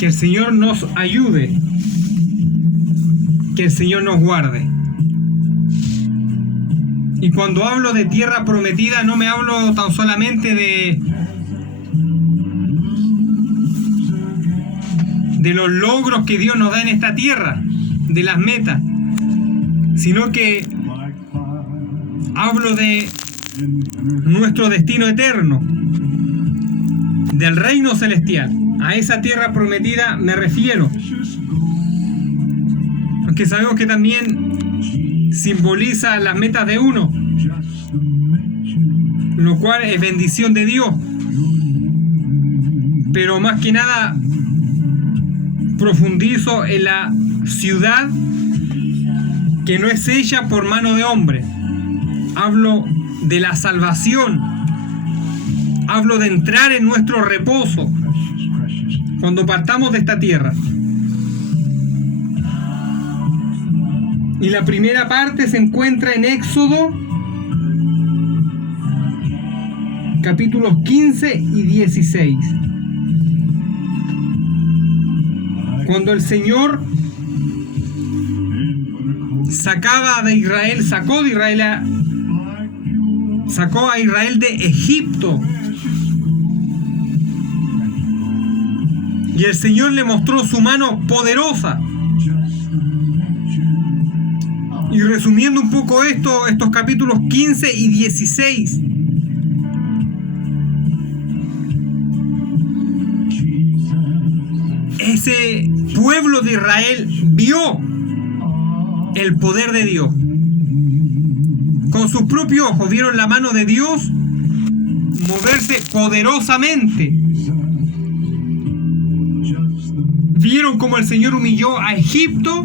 Que el Señor nos ayude, que el Señor nos guarde. Y cuando hablo de tierra prometida, no me hablo tan solamente de los logros que Dios nos da en esta tierra, de las metas, sino que hablo de nuestro destino eterno, del reino celestial. A esa tierra prometida me refiero, aunque sabemos que también simboliza las metas de uno, lo cual es bendición de Dios, pero más que nada profundizo en la ciudad que no es hecha por mano de hombre. Hablo de la salvación, hablo de entrar en nuestro reposo cuando partamos de esta tierra. Y la primera parte se encuentra en Éxodo capítulos 15 y 16. Cuando el Señor sacó a Israel de Egipto. Y el Señor le mostró su mano poderosa. Y resumiendo un poco estos capítulos 15 y 16. Ese pueblo de Israel vio el poder de Dios. Con sus propios ojos vieron la mano de Dios moverse poderosamente. Vieron cómo el Señor humilló a Egipto,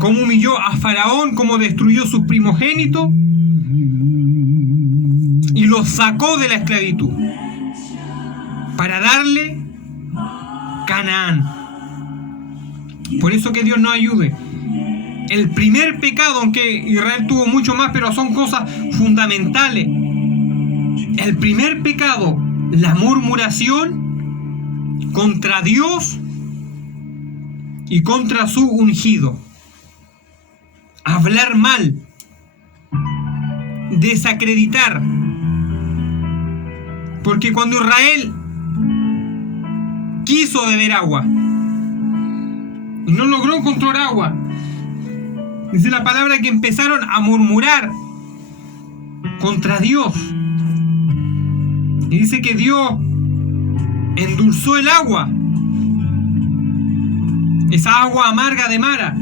cómo humilló a Faraón, cómo destruyó sus primogénitos y los sacó de la esclavitud para darle Canaán. Por eso que Dios nos ayude. El primer pecado, aunque Israel tuvo mucho más, pero son cosas fundamentales. El primer pecado, la murmuración contra Dios y contra su ungido. Hablar mal, desacreditar. Porque cuando Israel quiso beber agua y no logró encontrar agua, dice la palabra que empezaron a murmurar contra Dios. Y dice que Dios endulzó el agua, esa agua amarga de Mara.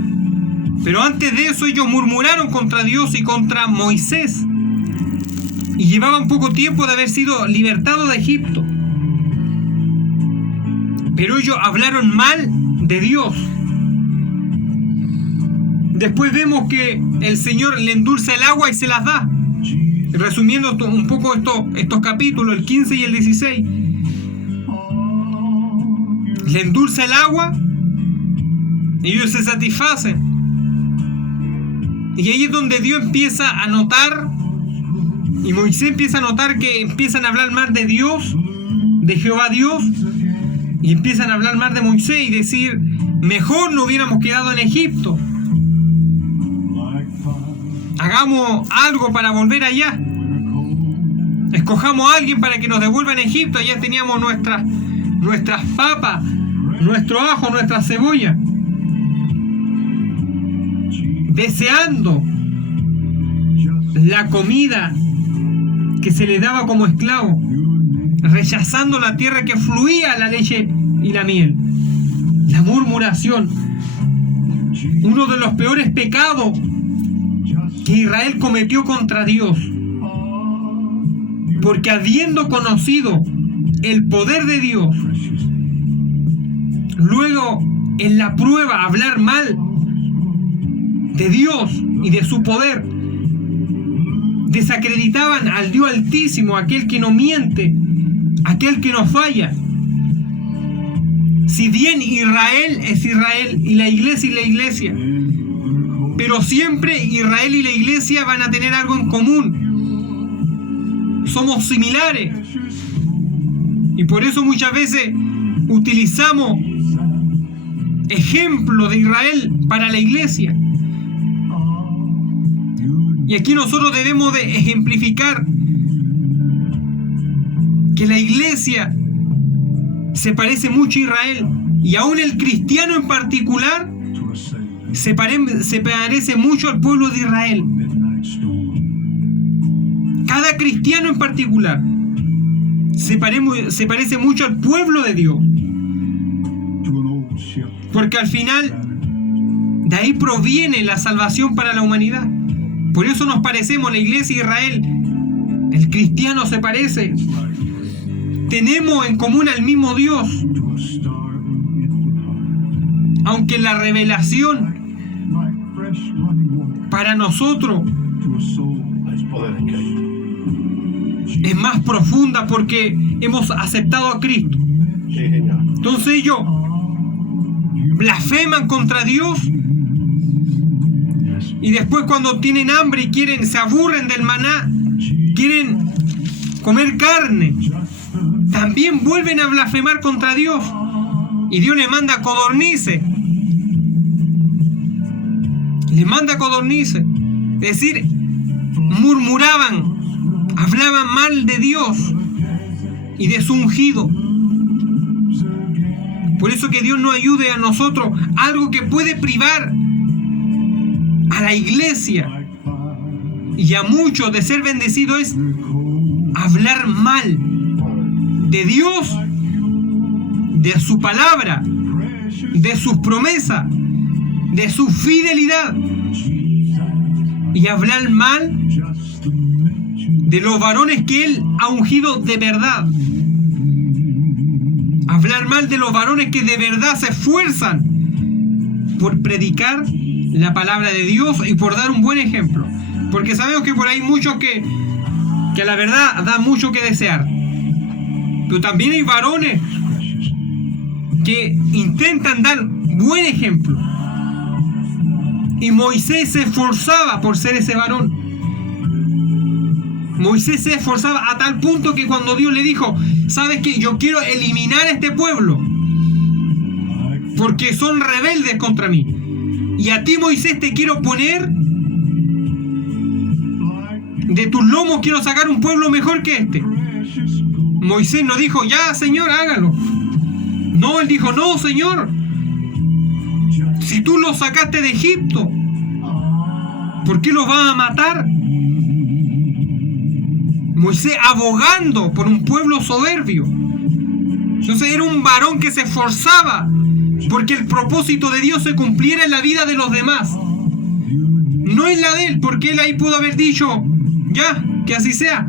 Pero antes de eso ellos murmuraron contra Dios y contra Moisés. Y llevaban poco tiempo de haber sido libertados de Egipto. Pero ellos hablaron mal de Dios. Después vemos que el Señor le endulza el agua y se las da. Resumiendo un poco estos capítulos, el 15 y el 16. Le endulza el agua y ellos se satisfacen. Y ahí es donde Dios empieza a notar, y Moisés empieza a notar que empiezan a hablar mal de Dios, de Jehová Dios, y empiezan a hablar mal de Moisés y decir, mejor no hubiéramos quedado en Egipto. Hagamos algo para volver allá. Escojamos a alguien para que nos devuelvan a Egipto. Allá teníamos nuestras papas, nuestro ajo, nuestra cebolla. Deseando la comida que se le daba como esclavo, rechazando la tierra que fluía la leche y la miel. La murmuración, uno de los peores pecados que Israel cometió contra Dios, porque habiendo conocido el poder de Dios, luego en la prueba hablar mal de Dios y de su poder, desacreditaban al Dios Altísimo, aquel que no miente, aquel que no falla. Si bien Israel es Israel y la iglesia pero siempre Israel y la iglesia van a tener algo en común. Somos similares. Y por eso muchas veces utilizamos ejemplo de Israel para la iglesia. Y aquí nosotros debemos de ejemplificar que la iglesia se parece mucho a Israel, y aún el cristiano en particular se parece mucho al pueblo de Israel. Cada cristiano en particular se parece mucho al pueblo de Dios, porque al final de ahí proviene la salvación para la humanidad. Por eso nos parecemos, la iglesia de Israel. El cristiano se parece. Tenemos en común al mismo Dios. Aunque la revelación para nosotros es más profunda porque hemos aceptado a Cristo. Entonces ellos blasfeman contra Dios, y después cuando tienen hambre y se aburren del maná, quieren comer carne, también vuelven a blasfemar contra Dios, y Dios les manda codornices. Es decir, murmuraban, hablaban mal de Dios y de su ungido. Por eso que Dios nos ayude a nosotros. Algo que puede privar a la iglesia y a muchos de ser bendecidos es hablar mal de Dios, de su palabra, de sus promesas, de su fidelidad, y hablar mal de los varones que Él ha ungido de verdad. Hablar mal de los varones que de verdad se esfuerzan por predicar la palabra de Dios y por dar un buen ejemplo. Porque sabemos que por ahí hay muchos que la verdad da mucho que desear. Pero también hay varones que intentan dar buen ejemplo. Y Moisés se esforzaba por ser ese varón. Moisés se esforzaba a tal punto que cuando Dios le dijo: ¿sabes qué? Yo quiero eliminar a este pueblo porque son rebeldes contra mí. Y a ti, Moisés, te quiero poner, de tus lomos quiero sacar un pueblo mejor que este. Moisés no dijo: ya, Señor, hágalo. No, él dijo: no, Señor, si tú los sacaste de Egipto, ¿por qué los vas a matar? Moisés abogando por un pueblo soberbio. Entonces era un varón que se esforzaba porque el propósito de Dios se cumpliera en la vida de los demás, no en la de él, porque él ahí pudo haber dicho: ya, que así sea,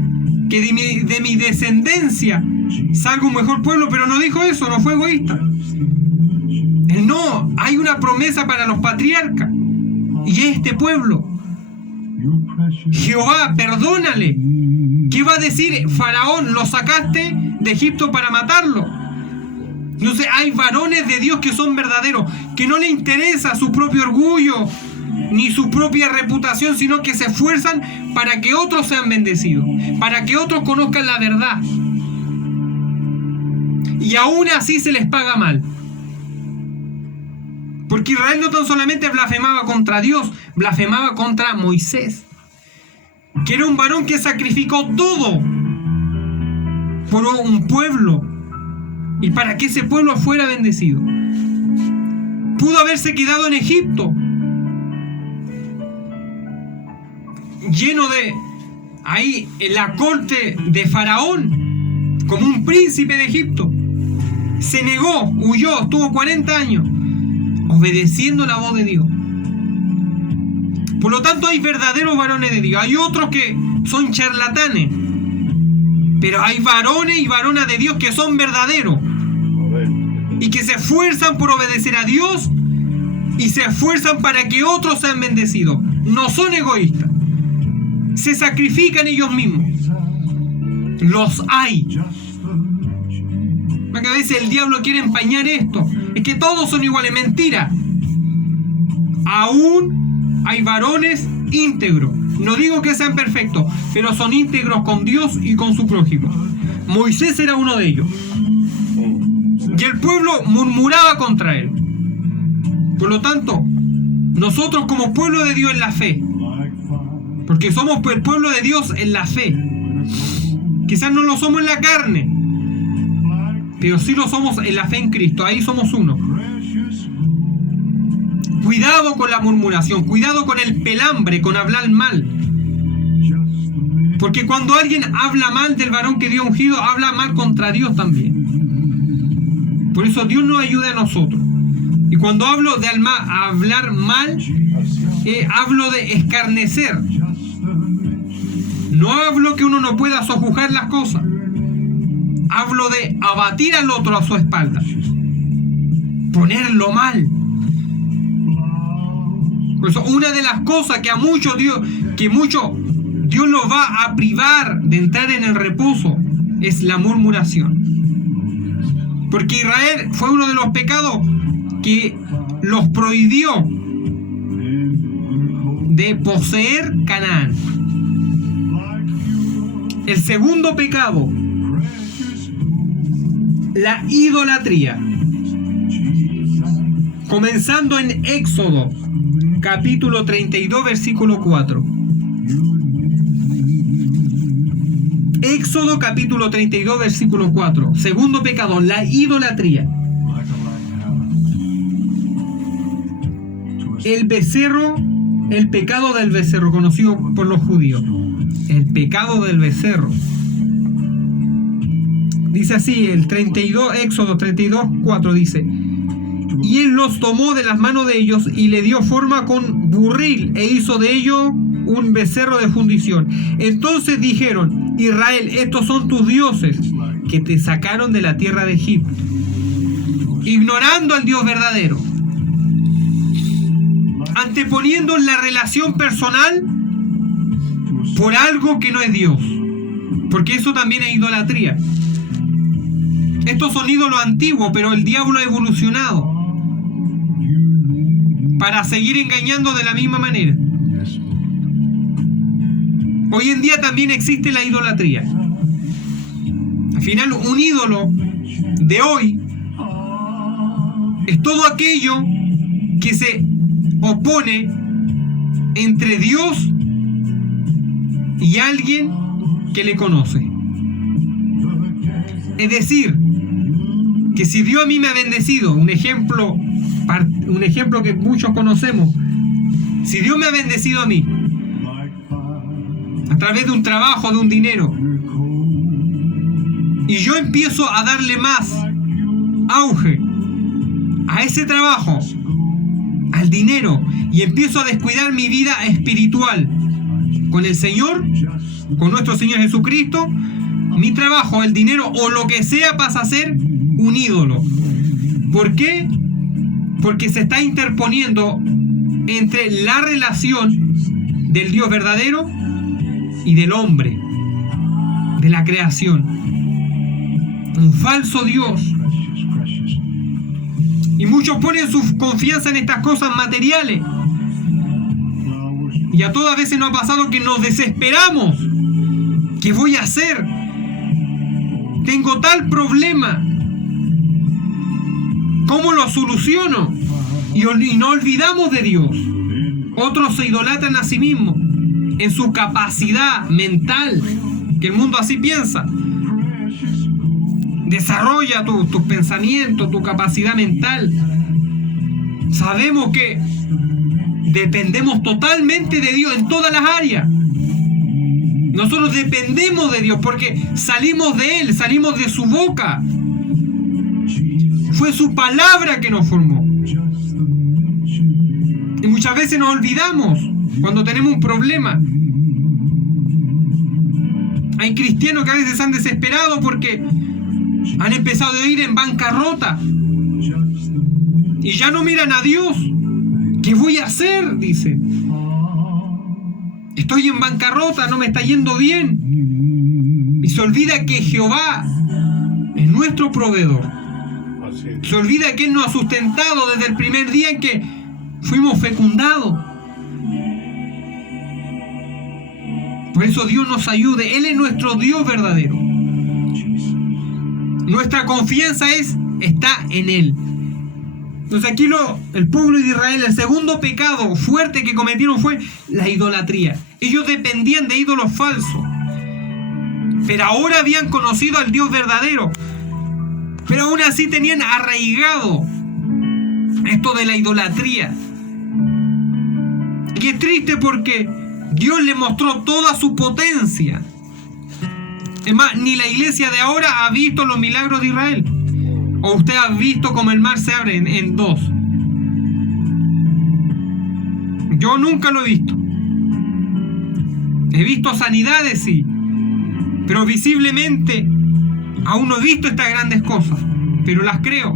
que de mi descendencia salga un mejor pueblo, pero no dijo eso, no fue egoísta. Él no, hay una promesa para los patriarcas, y este pueblo, Jehová, perdónale. ¿Qué va a decir Faraón? Lo sacaste de Egipto para matarlo. Entonces hay varones de Dios que son verdaderos, que no le interesa su propio orgullo ni su propia reputación, sino que se esfuerzan para que otros sean bendecidos, para que otros conozcan la verdad. Y aún así se les paga mal. Porque Israel no tan solamente blasfemaba contra Dios, blasfemaba contra Moisés, que era un varón que sacrificó todo por un pueblo y para que ese pueblo fuera bendecido. Pudo haberse quedado en Egipto, lleno de ahí en la corte de Faraón, como un príncipe de Egipto. Se negó, huyó, estuvo 40 años obedeciendo la voz de Dios. Por lo tanto, hay verdaderos varones de Dios. Hay otros que son charlatanes, pero hay varones y varonas de Dios que son verdaderos y que se esfuerzan por obedecer a Dios y se esfuerzan para que otros sean bendecidos. No son egoístas, se sacrifican ellos mismos. Los hay. Porque a veces el diablo quiere empañar esto. Es que todos son iguales. Mentira. Aún hay varones íntegros. No digo que sean perfectos, pero son íntegros con Dios y con su prójimo. Moisés era uno de ellos. Y el pueblo murmuraba contra él. Por lo tanto, nosotros como pueblo de Dios en la fe, porque somos el pueblo de Dios en la fe, quizás no lo somos en la carne, pero sí lo somos en la fe en Cristo. Ahí somos uno. Cuidado con la murmuración, cuidado con el pelambre, con hablar mal. Porque cuando alguien habla mal del varón que Dios ha ungido, habla mal contra Dios también. Por eso Dios nos ayuda a nosotros. Y cuando hablo de hablar mal, hablo de escarnecer. No hablo que uno no pueda sojuzgar las cosas. Hablo de abatir al otro a su espalda. Ponerlo mal. Por eso una de las cosas que a muchos Dios los va a privar de entrar en el reposo es la murmuración. Porque Israel fue uno de los pecados que los prohibió de poseer Canaán. El segundo pecado, la idolatría. Comenzando en Éxodo, capítulo 32, versículo 4. Éxodo, capítulo 32, versículo 4. Segundo pecado, la idolatría. El becerro, el pecado del becerro, conocido por los judíos. El pecado del becerro. Dice así, el 32, Éxodo 32, 4 dice: y él los tomó de las manos de ellos y le dio forma con burril e hizo de ello un becerro de fundición. Entonces dijeron: Israel, estos son tus dioses que te sacaron de la tierra de Egipto, ignorando al Dios verdadero, anteponiendo la relación personal por algo que no es Dios, porque eso también es idolatría. Estos son ídolos antiguos, pero el diablo ha evolucionado para seguir engañando de la misma manera. Hoy en día también existe la idolatría. Al final, un ídolo de hoy es todo aquello que se opone entre Dios y alguien que le conoce. Es decir, que si Dios a mí me ha bendecido, un ejemplo que muchos conocemos, si Dios me ha bendecido a mí a través de un trabajo, de un dinero, y yo empiezo a darle más auge a ese trabajo, al dinero, y empiezo a descuidar mi vida espiritual con el Señor, con nuestro Señor Jesucristo, mi trabajo, el dinero o lo que sea pasa a ser un ídolo. ¿Por qué? Porque se está interponiendo entre la relación del Dios verdadero y del hombre, de la creación. Un falso Dios. Y muchos ponen su confianza en estas cosas materiales. Y a todas veces nos ha pasado que nos desesperamos. ¿Qué voy a hacer? Tengo tal problema. ¿Cómo lo soluciono? Y no olvidamos de Dios. Otros se idolatran a sí mismos en su capacidad mental, que el mundo así piensa. Desarrolla tus pensamientos, tu capacidad mental. Sabemos que dependemos totalmente de Dios en todas las áreas. Nosotros dependemos de Dios porque salimos de Él, salimos de su boca. Fue su palabra que nos formó. Y muchas veces nos olvidamos cuando tenemos un problema. Hay cristianos que a veces han desesperado porque han empezado a ir en bancarrota y ya no miran a Dios. ¿Qué voy a hacer? Dicen. Estoy en bancarrota, no me está yendo bien. Y se olvida que Jehová es nuestro proveedor. Se olvida que Él nos ha sustentado desde el primer día en que fuimos fecundados. Por eso Dios nos ayude. Él es nuestro Dios verdadero. Nuestra confianza está en Él. Entonces aquí el pueblo de Israel, el segundo pecado fuerte que cometieron fue la idolatría. Ellos dependían de ídolos falsos. Pero ahora habían conocido al Dios verdadero. Pero aún así tenían arraigado esto de la idolatría. Y es triste porque Dios le mostró toda su potencia. Es más, ni la iglesia de ahora ha visto los milagros de Israel. ¿O usted ha visto cómo el mar se abre en dos? Yo nunca lo he visto. He visto sanidades, sí. Pero visiblemente aún no he visto estas grandes cosas. Pero las creo.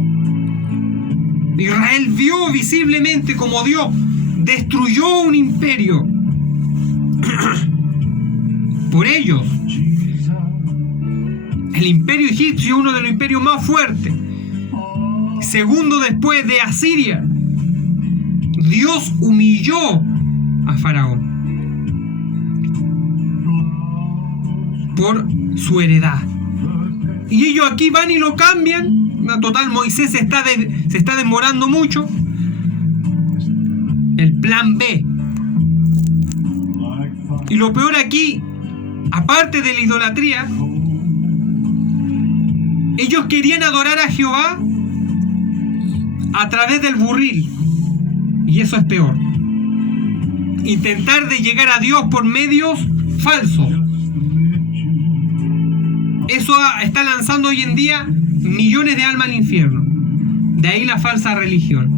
Israel vio visiblemente cómo Dios destruyó un imperio por ellos. El imperio egipcio, uno de los imperios más fuertes, segundo después de Asiria. Dios humilló a Faraón por su heredad. Y ellos aquí van y lo cambian. Total, Moisés se está demorando mucho. El plan B. Y lo peor aquí, aparte de la idolatría, ellos querían adorar a Jehová a través del burril. Y eso es peor. Intentar de llegar a Dios por medios falsos. Eso está lanzando hoy en día millones de almas al infierno. De ahí la falsa religión.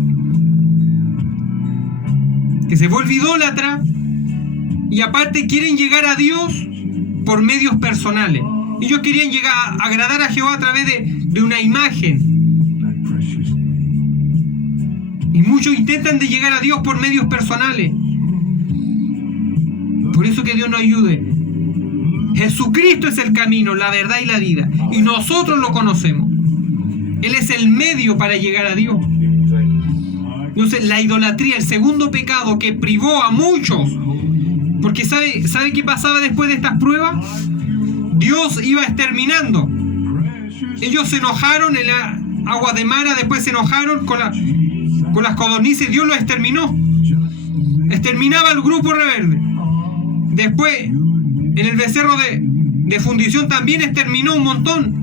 Que se vuelve idólatra y aparte quieren llegar a Dios por medios personales. Ellos querían llegar a agradar a Jehová a través de una imagen. Y muchos intentan de llegar a Dios por medios personales. Por eso que Dios nos ayude. Jesucristo es el camino, la verdad y la vida. Y nosotros lo conocemos. Él es el medio para llegar a Dios. Entonces, la idolatría, el segundo pecado que privó a muchos. Porque ¿sabe qué pasaba después de estas pruebas? Dios iba exterminando. Ellos se enojaron en la agua de Mara, después se enojaron con las codornices. Dios los exterminó. Exterminaba al grupo rebelde. Después, en el becerro de fundición también exterminó un montón.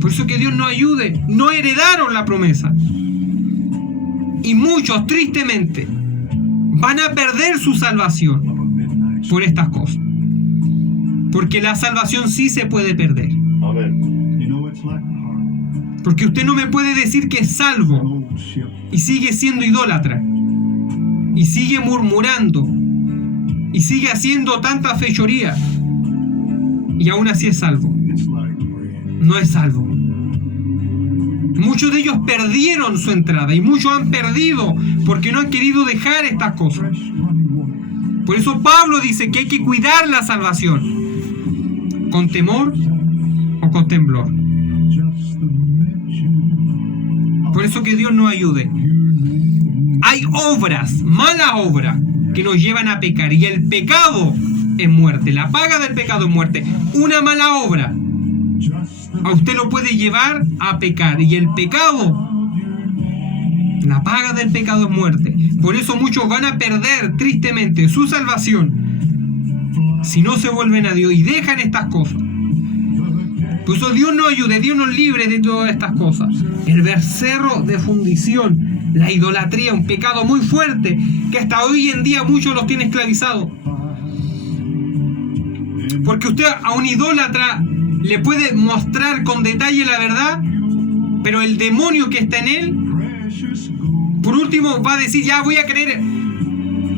Por eso que Dios nos ayude. No heredaron la promesa. Y muchos, tristemente, van a perder su salvación por estas cosas. Porque la salvación sí se puede perder. Porque usted no me puede decir que es salvo y sigue siendo idólatra. Y sigue murmurando. Y sigue haciendo tanta fechoría. Y aún así es salvo. No es salvo. Muchos de ellos perdieron su entrada. Y muchos han perdido porque no han querido dejar estas cosas. Por eso Pablo dice que hay que cuidar la salvación. ¿Con temor o con temblor? Por eso que Dios nos ayude. Hay obras, malas obras, que nos llevan a pecar. Y el pecado es muerte. La paga del pecado es muerte. Una mala obra a usted lo puede llevar a pecar. Y el pecado, la paga del pecado es muerte. Por eso muchos van a perder tristemente su salvación si no se vuelven a Dios y dejan estas cosas. Por eso Dios nos ayude, Dios nos libre de todas estas cosas. El becerro de fundición, la idolatría, un pecado muy fuerte que hasta hoy en día muchos los tiene esclavizados. Porque usted a un idólatra le puede mostrar con detalle la verdad, pero el demonio que está en él, por último va a decir, ya voy a creer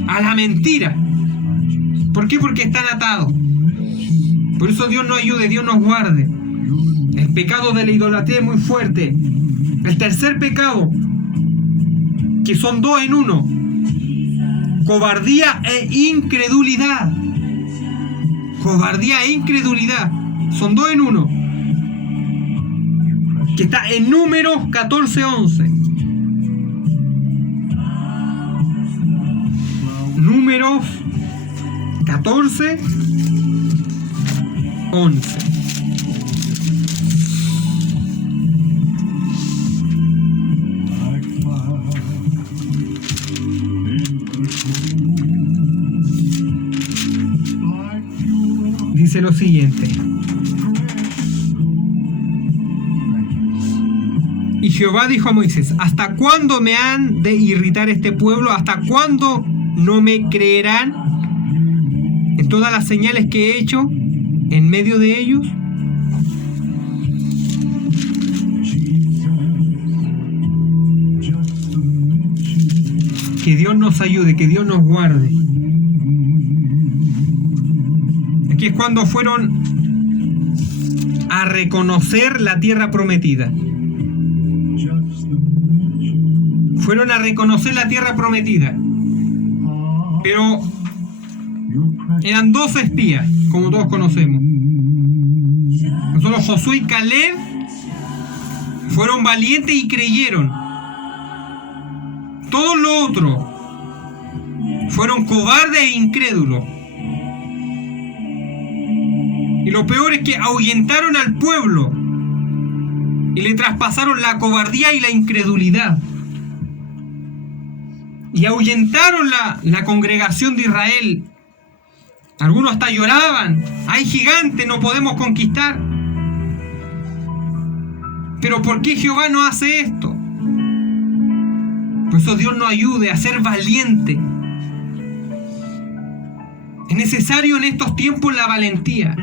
a la mentira. ¿Por qué? Porque están atados. Por eso Dios nos ayude, Dios nos guarde. El pecado de la idolatría es muy fuerte. El tercer pecado, que son dos en uno: cobardía e incredulidad. Cobardía e incredulidad. Son dos en uno. Que está en Números 14:11. Números 14:11. siguiente. Y Jehová dijo a Moisés: ¿hasta cuándo me han de irritar este pueblo? ¿Hasta cuándo no me creerán en todas las señales que he hecho en medio de ellos? Que Dios nos ayude, que Dios nos guarde. Aquí es cuando fueron a reconocer la tierra prometida. Fueron a reconocer la tierra prometida. Pero eran 2 espías, como todos conocemos. Nosotros, Josué y Caleb, fueron valientes y creyeron. Todos los otros fueron cobardes e incrédulos. Y lo peor es que ahuyentaron al pueblo y le traspasaron la cobardía y la incredulidad. Y ahuyentaron la congregación de Israel. Algunos hasta lloraban: hay gigantes, no podemos conquistar. Pero ¿por qué Jehová no hace esto? Por eso Dios nos ayude a ser valiente. Es necesario en estos tiempos la valentía.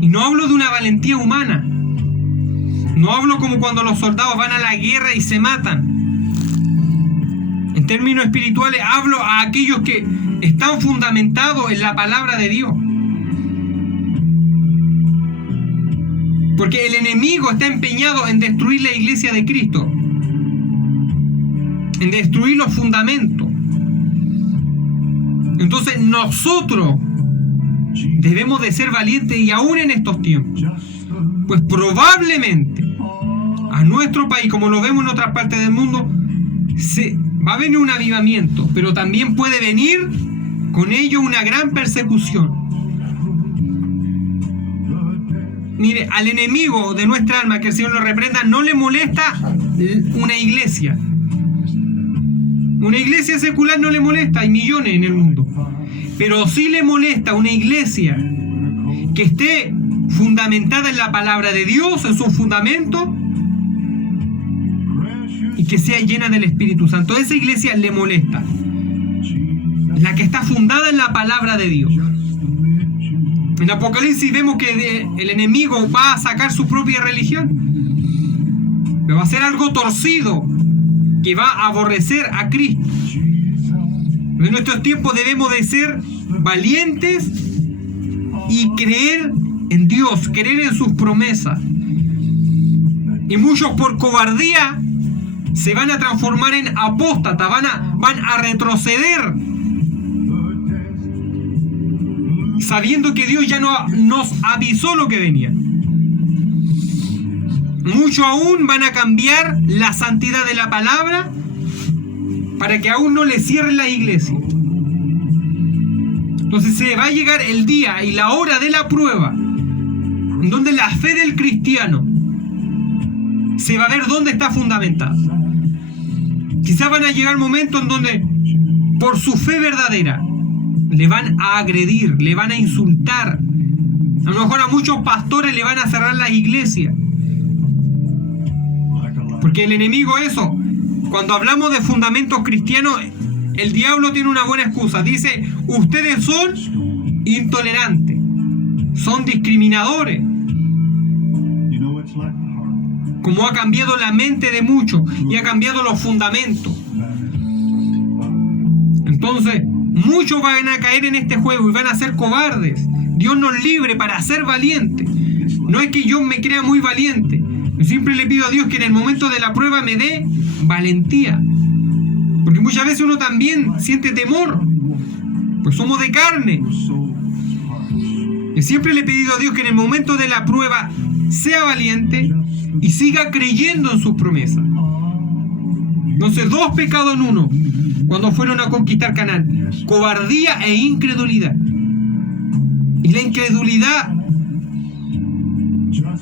Y no hablo de una valentía humana. No hablo como cuando los soldados van a la guerra y se matan. En términos espirituales hablo a aquellos que están fundamentados en la palabra de Dios. Porque el enemigo está empeñado en destruir la iglesia de Cristo, en destruir los fundamentos. Entonces nosotros debemos de ser valientes, y aún en estos tiempos, pues probablemente a nuestro país, como lo vemos en otras partes del mundo, va a venir un avivamiento, pero también puede venir con ello una gran persecución. Mire, al enemigo de nuestra alma, que el Señor lo reprenda, no le molesta una iglesia. Una iglesia secular no le molesta, hay millones en el mundo. Pero sí le molesta una iglesia que esté fundamentada en la palabra de Dios, en sus fundamentos, y que sea llena del Espíritu Santo. Esa iglesia le molesta. La que está fundada en la palabra de Dios. En Apocalipsis vemos que el enemigo va a sacar su propia religión. Pero va a ser algo torcido, que va a aborrecer a Cristo. En nuestros tiempos debemos de ser valientes y creer en Dios, creer en sus promesas. Y muchos por cobardía se van a transformar en apóstatas, van a retroceder, sabiendo que Dios ya no nos avisó lo que venía. Muchos aún van a cambiar la santidad de la palabra para que aún no le cierren la iglesia. Entonces se va a llegar el día y la hora de la prueba, en donde la fe del cristiano se va a ver dónde está fundamentada. Quizás van a llegar momentos en donde, por su fe verdadera, le van a agredir, le van a insultar. A lo mejor a muchos pastores le van a cerrar las iglesias. Porque el enemigo, eso, cuando hablamos de fundamentos cristianos, el diablo tiene una buena excusa. Dice: ustedes son intolerantes, son discriminadores. Como ha cambiado la mente de muchos y ha cambiado los fundamentos. Entonces, muchos van a caer en este juego y van a ser cobardes. Dios nos libre para ser valientes. No es que yo me crea muy valiente. Yo siempre le pido a Dios que en el momento de la prueba me dé valentía. Porque muchas veces uno también siente temor. Pues somos de carne. Y siempre le he pedido a Dios que en el momento de la prueba sea valiente y siga creyendo en sus promesas. Entonces, 2 pecados en uno cuando fueron a conquistar Canaán: cobardía e incredulidad. Y la incredulidad,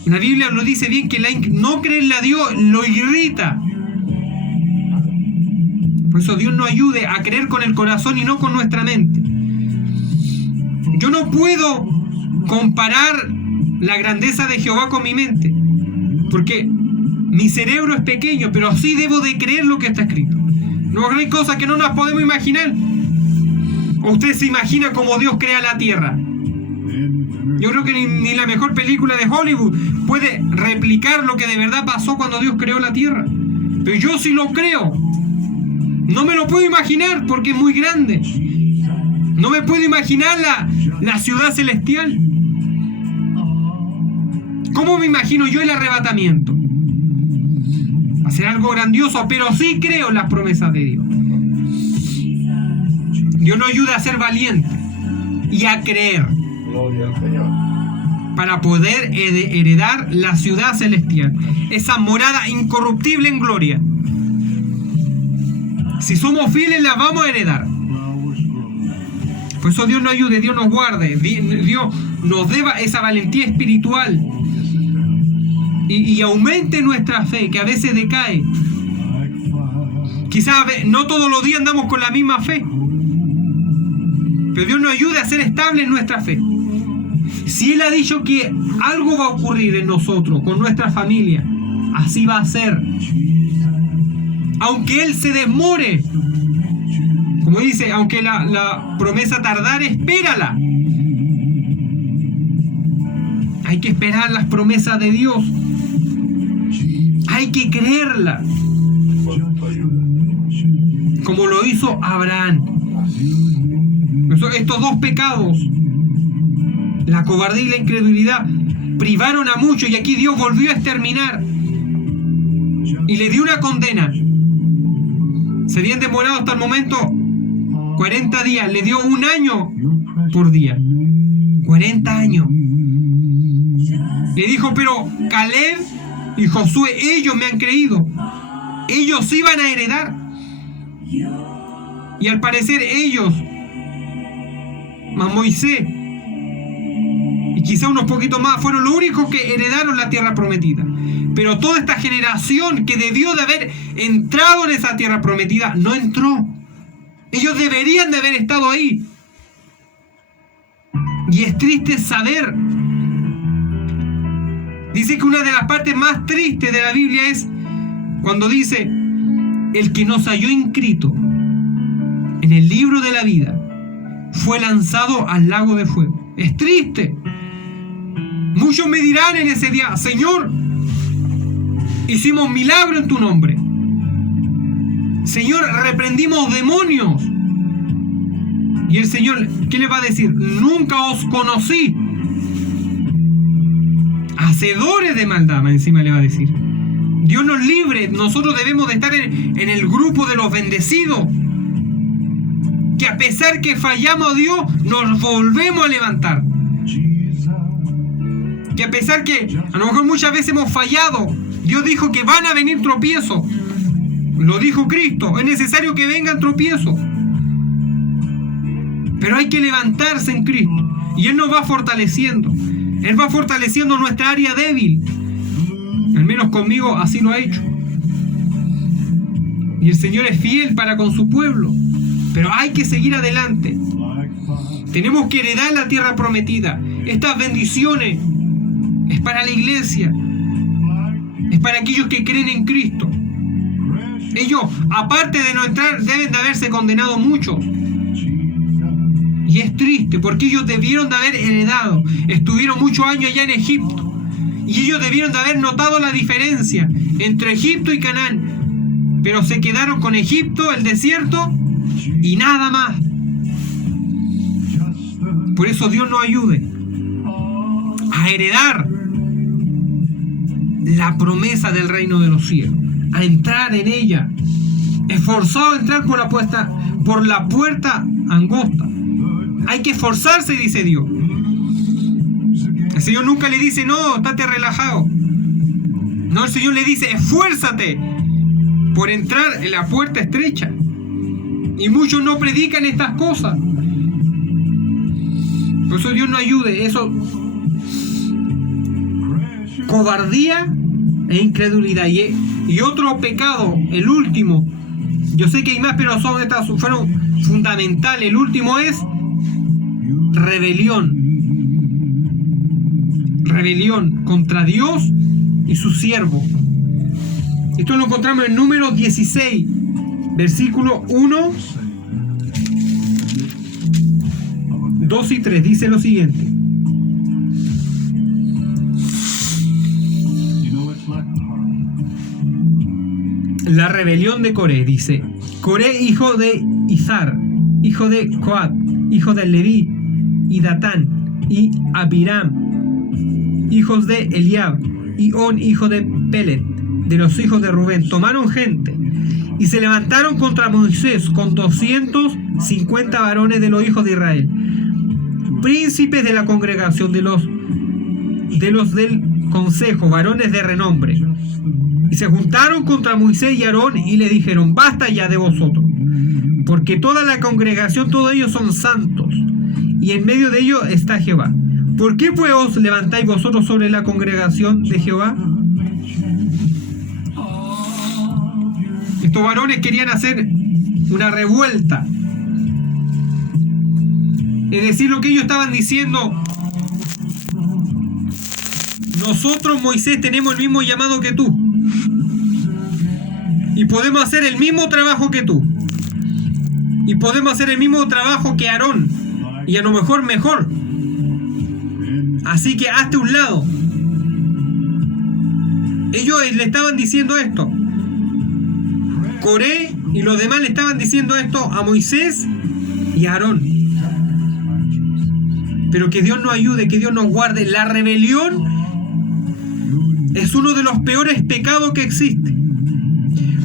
la Biblia nos dice bien que no creerle a Dios lo irrita. Por eso Dios nos ayude a creer con el corazón y no con nuestra mente. Yo no puedo comparar la grandeza de Jehová con mi mente, porque mi cerebro es pequeño, pero sí debo de creer lo que está escrito. No hay cosas que no nos podemos imaginar. ¿O usted se imagina cómo Dios crea la tierra? Yo creo que ni la mejor película de Hollywood puede replicar lo que de verdad pasó cuando Dios creó la tierra. Pero yo sí lo creo. No me lo puedo imaginar porque es muy grande. No me puedo imaginar la ciudad celestial. ¿Cómo me imagino yo el arrebatamiento? Va a ser algo grandioso, pero sí creo en las promesas de Dios. Dios nos ayuda a ser valientes y a creer. Gloria al Señor. Para poder heredar la ciudad celestial, esa morada incorruptible en gloria. Si somos fieles, la vamos a heredar. Por eso Dios nos ayude, Dios nos guarde, Dios nos dé esa valentía espiritual y aumente nuestra fe, que a veces decae. Quizás no todos los días andamos con la misma fe, pero Dios nos ayude a ser estables en nuestra fe. Si Él ha dicho que algo va a ocurrir en nosotros, con nuestra familia, así va a ser. Aunque Él se demore, como dice, aunque la promesa tardare, espérala. Hay que esperar las promesas de Dios. Hay que creerla. Como lo hizo Abraham. Estos dos pecados, la cobardía y la incredulidad, privaron a muchos, y aquí Dios volvió a exterminar y le dio una condena. Se habían demorado hasta el momento 40 días, le dio 1 año por día. 40 años. Le dijo, pero Caleb y Josué, ellos me han creído. Ellos iban a heredar. Y al parecer ellos, más Moisés y quizá unos poquitos más, fueron los únicos que heredaron la tierra prometida. Pero toda esta generación que debió de haber entrado en esa tierra prometida, no entró. Ellos deberían de haber estado ahí. Y es triste saber. Dice que una de las partes más tristes de la Biblia es cuando dice: el que nos halló inscrito en el libro de la vida fue lanzado al lago de fuego. Es triste. Muchos me dirán en ese día: Señor, hicimos milagro en tu nombre. Señor, reprendimos demonios. Y el Señor, ¿qué le va a decir? Nunca os conocí. Hacedores de maldad, encima le va a decir. Dios nos libre. Nosotros debemos de estar en el grupo de los bendecidos, que a pesar que fallamos a Dios, nos volvemos a levantar. Que a pesar que a lo mejor muchas veces hemos fallado, Dios dijo que van a venir tropiezos. Lo dijo Cristo, es necesario que vengan tropiezos. Pero hay que levantarse en Cristo. Y Él nos va fortaleciendo. Él va fortaleciendo nuestra área débil. Al menos conmigo así lo ha hecho. Y el Señor es fiel para con su pueblo. Pero hay que seguir adelante. Tenemos que heredar la tierra prometida. Estas bendiciones es para la iglesia. Es para aquellos que creen en Cristo. Ellos, aparte de no entrar, deben de haberse condenado muchos. Y es triste porque ellos debieron de haber heredado. Estuvieron muchos años allá en Egipto. Y ellos debieron de haber notado la diferencia entre Egipto y Canaán. Pero se quedaron con Egipto, el desierto, y nada más. Por eso Dios nos ayude a heredar la promesa del reino de los cielos, a entrar en ella, esforzado a entrar por la puerta angosta. Hay que esforzarse, dice Dios. El Señor nunca le dice: no, estate relajado. No, el Señor le dice: esfuérzate por entrar en la puerta estrecha. Y muchos no predican estas cosas. Por eso Dios nos ayude. Eso, cobardía e incredulidad. Y otro pecado, el último. Yo sé que hay más, pero fueron fundamentales. El último es rebelión. rebelión contra Dios y su siervo. Esto lo encontramos en Números 16, versículo 1, 2 y 3. Dice lo siguiente: la rebelión de Coré. Dice: Coré, hijo de Izar, hijo de Coat, hijo de Leví, y Datán, y Abiram, hijos de Eliab, y On, hijo de Pelet, de los hijos de Rubén, tomaron gente y se levantaron contra Moisés con 250 varones de los hijos de Israel, príncipes de la congregación, de los del consejo, varones de renombre. Y se juntaron contra Moisés y Aarón y le dijeron: basta ya de vosotros, porque toda la congregación, todos ellos son santos, y en medio de ellos está Jehová. ¿Por qué pues os levantáis vosotros sobre la congregación de Jehová? Estos varones querían hacer una revuelta. Es decir, lo que ellos estaban diciendo: nosotros, Moisés, tenemos el mismo llamado que tú, y podemos hacer el mismo trabajo que tú, y podemos hacer el mismo trabajo que Aarón, y a lo mejor mejor. Así que hazte un lado. Ellos le estaban diciendo esto. Coré y los demás le estaban diciendo esto a Moisés y a Aarón. Pero que Dios nos ayude, que Dios nos guarde. La rebelión es uno de los peores pecados que existe,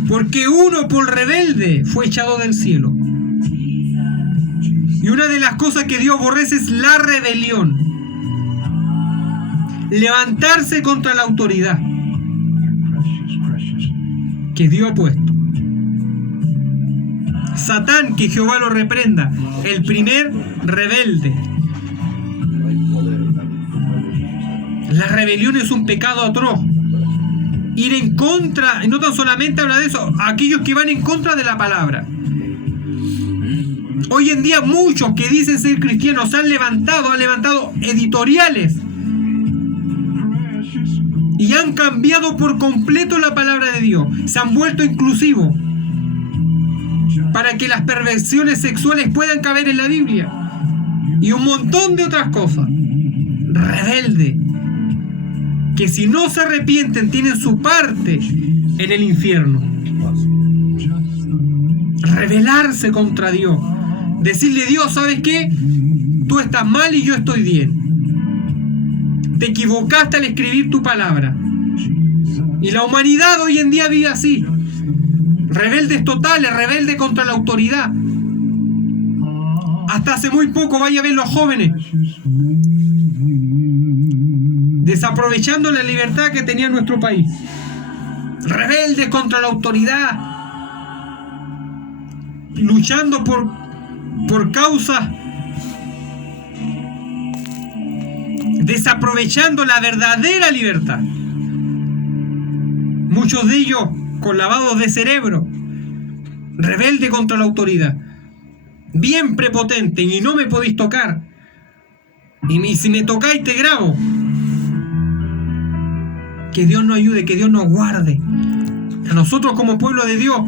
porque uno por rebelde fue echado del cielo. Y una de las cosas que Dios aborrece es la rebelión, levantarse contra la autoridad que Dios ha puesto. Satán, que Jehová lo reprenda, el primer rebelde. La rebelión es un pecado atroz. Ir en contra, y no tan solamente habla de eso, aquellos que van en contra de la palabra. Hoy en día muchos que dicen ser cristianos han levantado editoriales y han cambiado por completo la palabra de Dios. Se han vuelto inclusivos para que las perversiones sexuales puedan caber en la Biblia y un montón de otras cosas. Rebelde, que si no se arrepienten tienen su parte en el infierno. Rebelarse contra Dios, decirle: Dios, ¿sabes qué? Tú estás mal y yo estoy bien. Te equivocaste al escribir tu palabra. Y la humanidad hoy en día vive así. Rebeldes totales, rebelde contra la autoridad. Hasta hace muy poco, vaya a ver los jóvenes desaprovechando la libertad que tenía nuestro país. Rebeldes contra la autoridad, luchando por causas, desaprovechando la verdadera libertad. Muchos de ellos con lavados de cerebro, rebelde contra la autoridad, bien prepotente, y no me podéis tocar, y si me tocáis te grabo. Que Dios nos ayude, que Dios nos guarde. A nosotros como pueblo de Dios,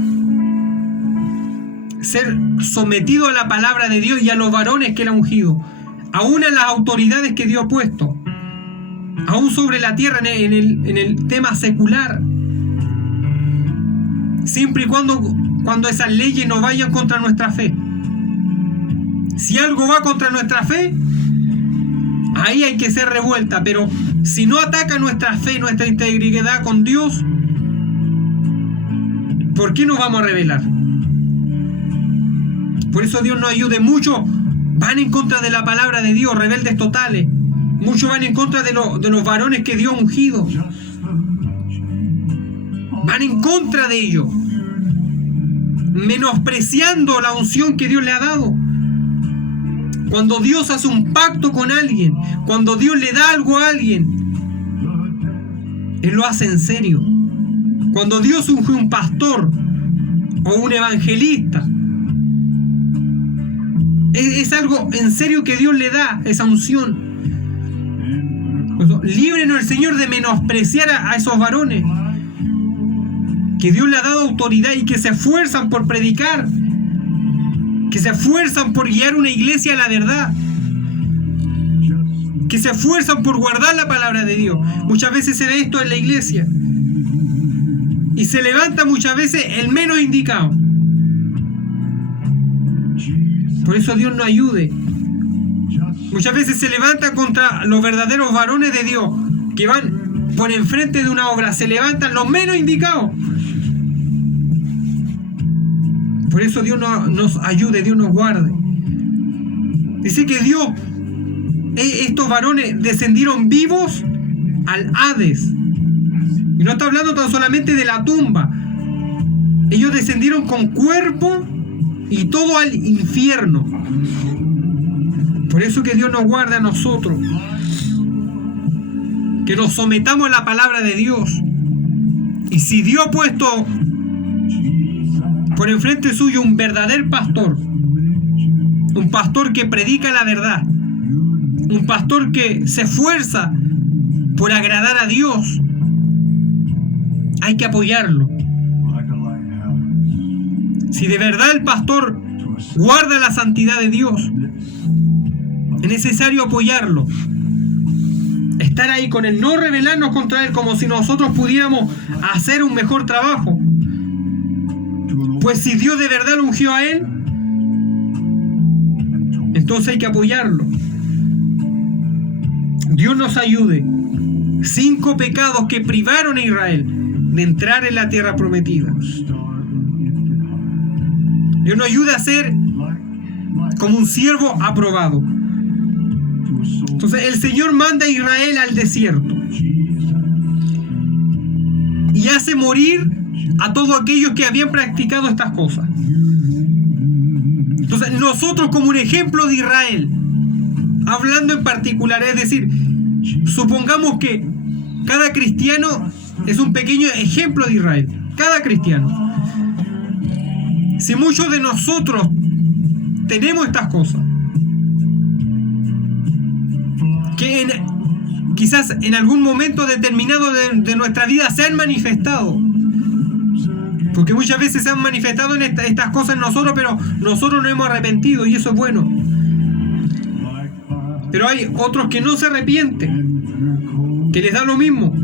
ser sometido a la palabra de Dios y a los varones que Él ha ungido, aún a las autoridades que Dios ha puesto, aún sobre la tierra en el tema secular, siempre y cuando esas leyes no vayan contra nuestra fe. Si algo va contra nuestra fe, ahí hay que ser revuelta, pero si no ataca nuestra fe, nuestra integridad con Dios, ¿por qué nos vamos a rebelar? Por eso Dios nos ayude. Muchos van en contra de la palabra de Dios, rebeldes totales. Muchos van en contra de los varones que Dios ha ungido. Van en contra de ellos, menospreciando la unción que Dios le ha dado. Cuando Dios hace un pacto con alguien, cuando Dios le da algo a alguien, Él lo hace en serio. Cuando Dios unge un pastor o un evangelista, es algo en serio que Dios le da esa unción. Líbrenos el Señor de menospreciar a esos varones que Dios le ha dado autoridad y que se esfuerzan por predicar, que se esfuerzan por guiar una iglesia a la verdad, que se esfuerzan por guardar la palabra de Dios. Muchas veces se ve esto en la iglesia y se levanta muchas veces el menos indicado. Por eso Dios nos ayude. Muchas veces se levanta contra los verdaderos varones de Dios que van por enfrente de una obra, se levantan los menos indicados. Por eso Dios nos ayude, Dios nos guarde. Dice que Dios, estos varones descendieron vivos al Hades. Y no está hablando tan solamente de la tumba. Ellos descendieron con cuerpo y todo al infierno. Por eso que Dios nos guarde a nosotros, que nos sometamos a la palabra de Dios. Y si Dios ha puesto por enfrente suyo un verdadero pastor, un pastor que predica la verdad, un pastor que se esfuerza por agradar a Dios, hay que apoyarlo. Si de verdad el pastor guarda la santidad de Dios, es necesario apoyarlo, estar ahí con él, no rebelarnos contra él como si nosotros pudiéramos hacer un mejor trabajo. Pues si Dios de verdad lo ungió a él, entonces hay que apoyarlo. Dios nos ayude. 5 pecados que privaron a Israel de entrar en la tierra prometida. Dios nos ayuda a ser como un siervo aprobado. Entonces el Señor manda a Israel al desierto y hace morir a todos aquellos que habían practicado estas cosas. Entonces nosotros, como un ejemplo de Israel, hablando en particular, es decir, supongamos que cada cristiano es un pequeño ejemplo de Israel, cada cristiano. Si muchos de nosotros tenemos estas cosas, que quizás en algún momento determinado de nuestra vida se han manifestado, porque muchas veces se han manifestado en estas cosas en nosotros, pero nosotros no hemos arrepentido, y eso es bueno. Pero hay otros que no se arrepienten, que les da lo mismo.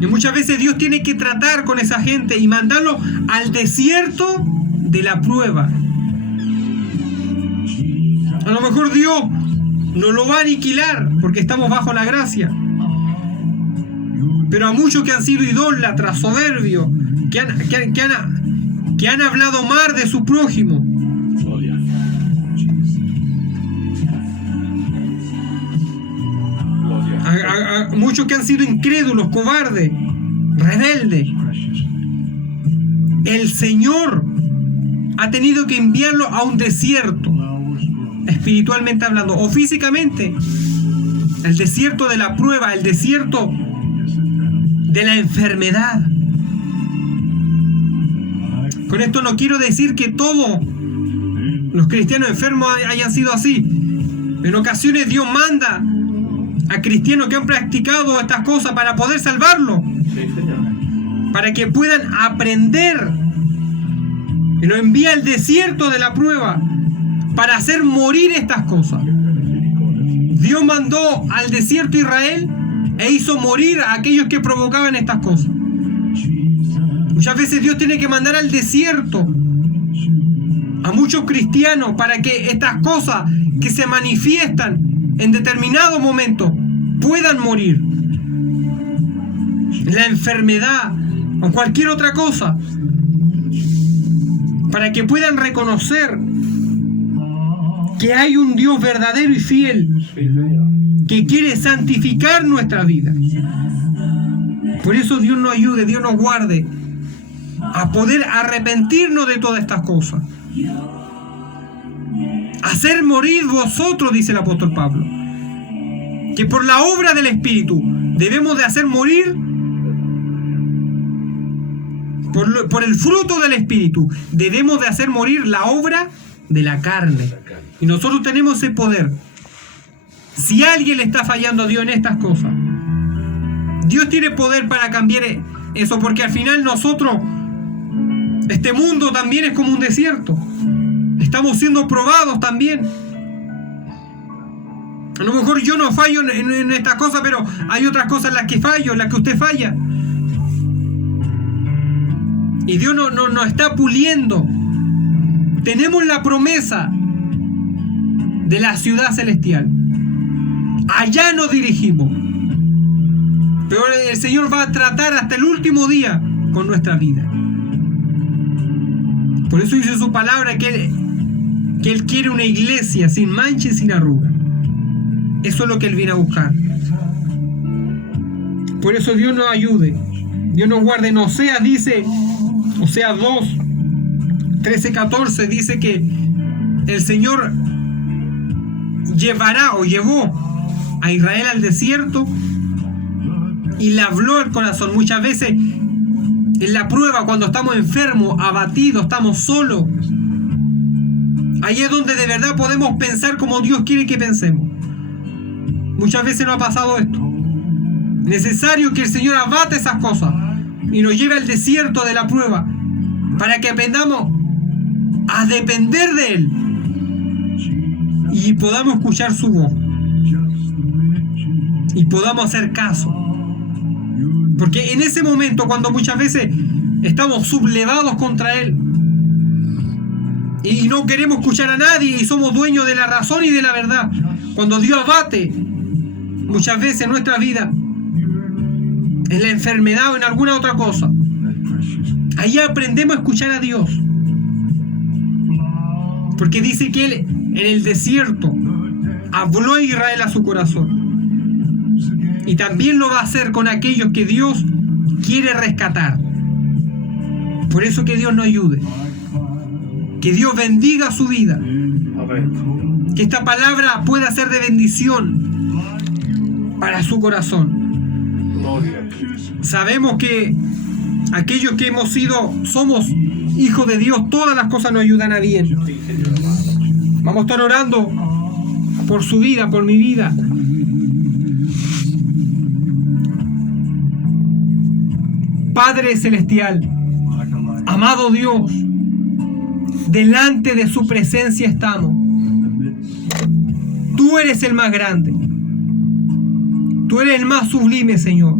Y muchas veces Dios tiene que tratar con esa gente y mandarlo al desierto de la prueba. A lo mejor Dios no lo va a aniquilar porque estamos bajo la gracia. Pero a muchos que han sido idólatras, soberbios, que han hablado mal de su prójimo, a muchos que han sido incrédulos, cobardes, rebeldes, el Señor ha tenido que enviarlo a un desierto, espiritualmente hablando, o físicamente, el desierto de la prueba, el desierto de la enfermedad. Con esto no quiero decir que todos los cristianos enfermos hayan sido así. En ocasiones Dios manda a cristianos que han practicado estas cosas para poder salvarlos, para que puedan aprender, y los envía al desierto de la prueba para hacer morir estas cosas. Dios mandó al desierto a Israel e hizo morir a aquellos que provocaban estas cosas. Muchas veces Dios tiene que mandar al desierto a muchos cristianos para que estas cosas que se manifiestan en determinado momento puedan morir. La enfermedad o cualquier otra cosa, para que puedan reconocer que hay un Dios verdadero y fiel que quiere santificar nuestra vida. Por eso Dios nos ayude, Dios nos guarde a poder arrepentirnos de todas estas cosas. Hacer morir vosotros, dice el apóstol Pablo, que por la obra del Espíritu debemos de hacer morir, por el fruto del Espíritu debemos de hacer morir la obra de la carne. Y nosotros tenemos ese poder. Si alguien le está fallando a Dios en estas cosas, Dios tiene poder para cambiar eso, porque al final nosotros, este mundo también es como un desierto. Estamos siendo probados también. A lo mejor yo no fallo en estas cosas, pero hay otras cosas en las que fallo, en las que usted falla. Y Dios nos está puliendo. Tenemos la promesa de la ciudad celestial. Allá nos dirigimos. Pero el Señor va a tratar hasta el último día con nuestra vida. Por eso dice su palabra que Él quiere una iglesia sin mancha y sin arruga. Eso es lo que Él viene a buscar. Por eso Dios nos ayude. Dios nos guarde. En Oseas dice, Oseas 2, 13, 14, dice que el Señor llevará o llevó a Israel al desierto y le habló al corazón. Muchas veces en la prueba, cuando estamos enfermos, abatidos, estamos solos, ahí es donde de verdad podemos pensar como Dios quiere que pensemos. Muchas veces nos ha pasado esto. Necesario que el Señor abate esas cosas y nos lleve al desierto de la prueba para que aprendamos a depender de Él y podamos escuchar su voz y podamos hacer caso. Porque en ese momento, cuando muchas veces estamos sublevados contra Él y no queremos escuchar a nadie y somos dueños de la razón y de la verdad, cuando Dios abate muchas veces en nuestra vida, en la enfermedad o en alguna otra cosa, ahí aprendemos a escuchar a Dios. Porque dice que Él en el desierto habló a Israel a su corazón. Y también lo va a hacer con aquellos que Dios quiere rescatar. Por eso que Dios nos ayude. Que Dios bendiga su vida. Que esta palabra pueda ser de bendición para su corazón. Sabemos que aquellos que somos hijos de Dios, todas las cosas nos ayudan a bien. Vamos a estar orando por su vida, por mi vida. Padre Celestial, amado Dios, delante de su presencia estamos. Tú eres el más grande. Tú eres el más sublime, Señor.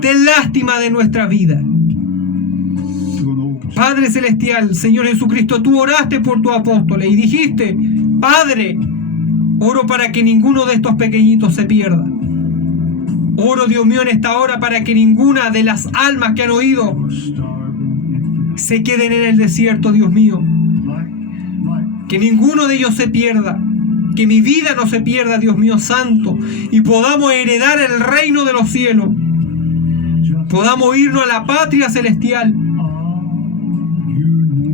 Ten lástima de nuestra vida. Padre Celestial, Señor Jesucristo, tú oraste por tus apóstoles y dijiste, Padre, oro para que ninguno de estos pequeñitos se pierda. Oro, Dios mío, en esta hora para que ninguna de las almas que han oído se queden en el desierto, Dios mío. Que ninguno de ellos se pierda. Que mi vida no se pierda, Dios mío santo. Y podamos heredar el reino de los cielos. Podamos irnos a la patria celestial.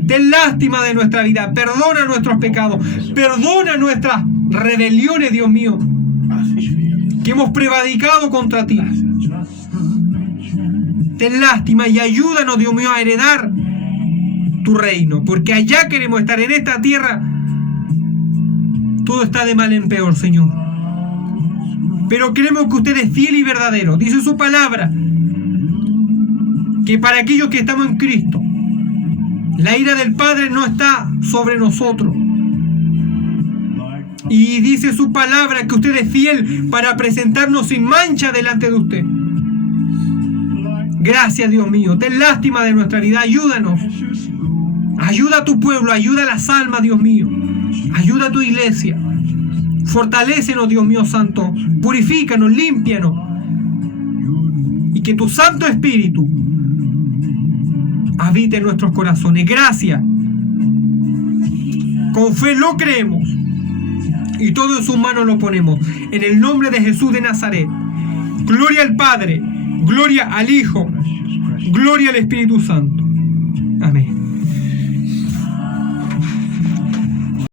Ten lástima de nuestra vida. Perdona nuestros pecados. Perdona nuestras rebeliones, Dios mío, que hemos prevaricado contra ti. Ten lástima y ayúdanos, Dios mío, a heredar tu reino, porque allá queremos estar. En esta tierra todo está de mal en peor, Señor, pero creemos que usted es fiel y verdadero. Dice su palabra que para aquellos que estamos en Cristo, la ira del Padre no está sobre nosotros. Y dice su palabra que usted es fiel para presentarnos sin mancha delante de usted. Gracias, Dios mío. Ten lástima de nuestra vida. Ayúdanos. Ayuda a tu pueblo. Ayuda a las almas, Dios mío. Ayuda a tu iglesia. Fortalécenos, Dios mío santo. Purifícanos, límpianos. Y que tu Santo Espíritu habite en nuestros corazones. Gracias. Con fe lo creemos. Y todo en sus manos lo ponemos. En el nombre de Jesús de Nazaret. Gloria al Padre. Gloria al Hijo. Gloria al Espíritu Santo. Amén.